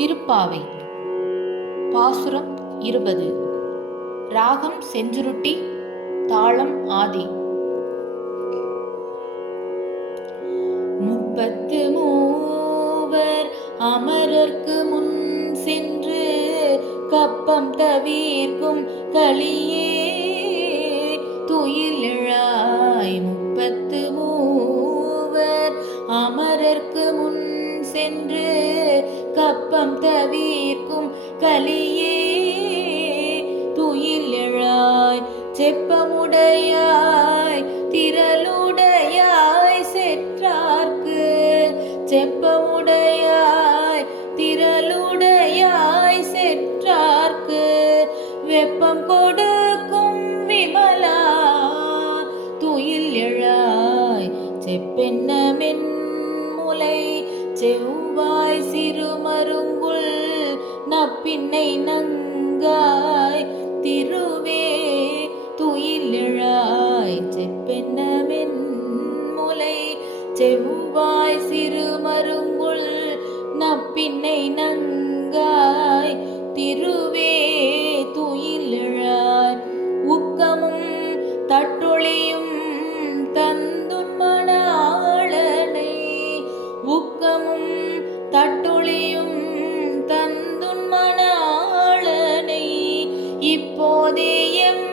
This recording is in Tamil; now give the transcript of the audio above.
திருப்பாவை. பாசுரம் இருபது. ராகம் செஞ்சுருட்டி தாளம் ஆதி. முப்பத்து மூவர் அமரர்க்கு முன் சென்று கப்பம் தவிர்க்கும் களியே துயிலிழாய் முப்பத்து மூவர் அமரர்க்கு முன் சென்று கப்பம் தவிர்க்கும் கலியே துயில் எழாய் செப்பமுடையாய் திரளுடையாய் செற்றார்க்கு. செப்பமுடையாய் திரளுடையாய் செற்றார்க்கு. வெப்பம் கொடுக்கும் விமலா துயில் எழாய் செப்பென்ன செவ்வாய் சிறுமருங்குள் நப்பின்னை நங்காய். திருவே துயிலிழாய். செப்பென்ன முலை. செவ்வாய் சிறுமருங்குள் நப்பின்னை நங்காய். திருவே துயிலிழாய் உக்கமும் தட்டு தட்டுளியும் தந்துன் மணாளனை இப்போதே எம்